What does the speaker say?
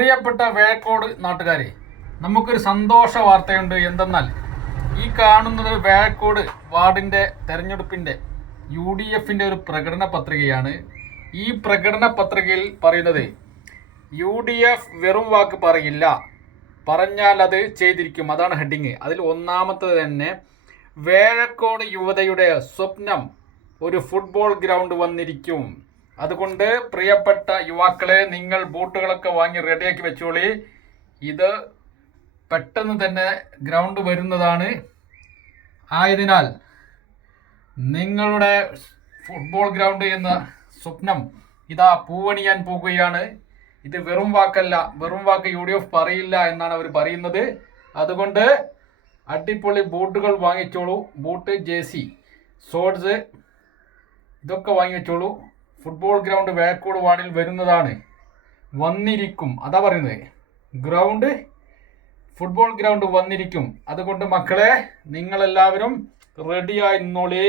പ്രിയപ്പെട്ട വേഴക്കോട് നാട്ടുകാരെ, നമുക്കൊരു സന്തോഷ വാർത്തയുണ്ട്. എന്തെന്നാൽ ഈ കാണുന്നത് വേഴക്കോട് വാർഡിൻ്റെ തെരഞ്ഞെടുപ്പിൻ്റെ UDFൻ്റെ ഒരു പ്രകടന പത്രികയാണ്. ഈ പ്രകടന പത്രികയിൽ പറയുന്നത് UDF വെറും വാക്ക് പറയില്ല, പറഞ്ഞാൽ അത് ചെയ്തിരിക്കും. അതാണ് ഹെഡിങ്. അതിൽ ഒന്നാമത്തെ തന്നെ വേഴക്കോട് യുവതയുടെ സ്വപ്നം ഒരു ഫുട്ബോൾ ഗ്രൗണ്ട് വന്നിരിക്കും. അതുകൊണ്ട് പ്രിയപ്പെട്ട യുവാക്കളെ, നിങ്ങൾ ബൂട്ടുകളൊക്കെ വാങ്ങി റെഡിയാക്കി വെച്ചോളി. ഇത് പെട്ടെന്ന് തന്നെ ഗ്രൗണ്ട് വരുന്നതാണ്. ആയതിനാൽ നിങ്ങളുടെ ഫുട്ബോൾ ഗ്രൗണ്ട് എന്ന സ്വപ്നം ഇതാ പൂവണിയാൻ പോകുകയാണ്. ഇത് വെറും വാക്കല്ല, വെറും വാക്ക് UDF പറയില്ല എന്നാണ് അവർ പറയുന്നത്. അതുകൊണ്ട് അടിപൊളി ബൂട്ടുകൾ വാങ്ങിച്ചോളൂ. ബൂട്ട്, ജേഴ്സി, ഷോർട്സ് ഇതൊക്കെ വാങ്ങി വെച്ചോളൂ. ഫുട്ബോൾ ഗ്രൗണ്ട് വേഴക്കോട് വാർഡിൽ വരുന്നതാണ്, വന്നിരിക്കും. അതാ പറയുന്നത്, ഫുട്ബോൾ ഗ്രൗണ്ട് വന്നിരിക്കും. അതുകൊണ്ട് മക്കളെ, നിങ്ങളെല്ലാവരും റെഡിയായി നിന്നോളേ.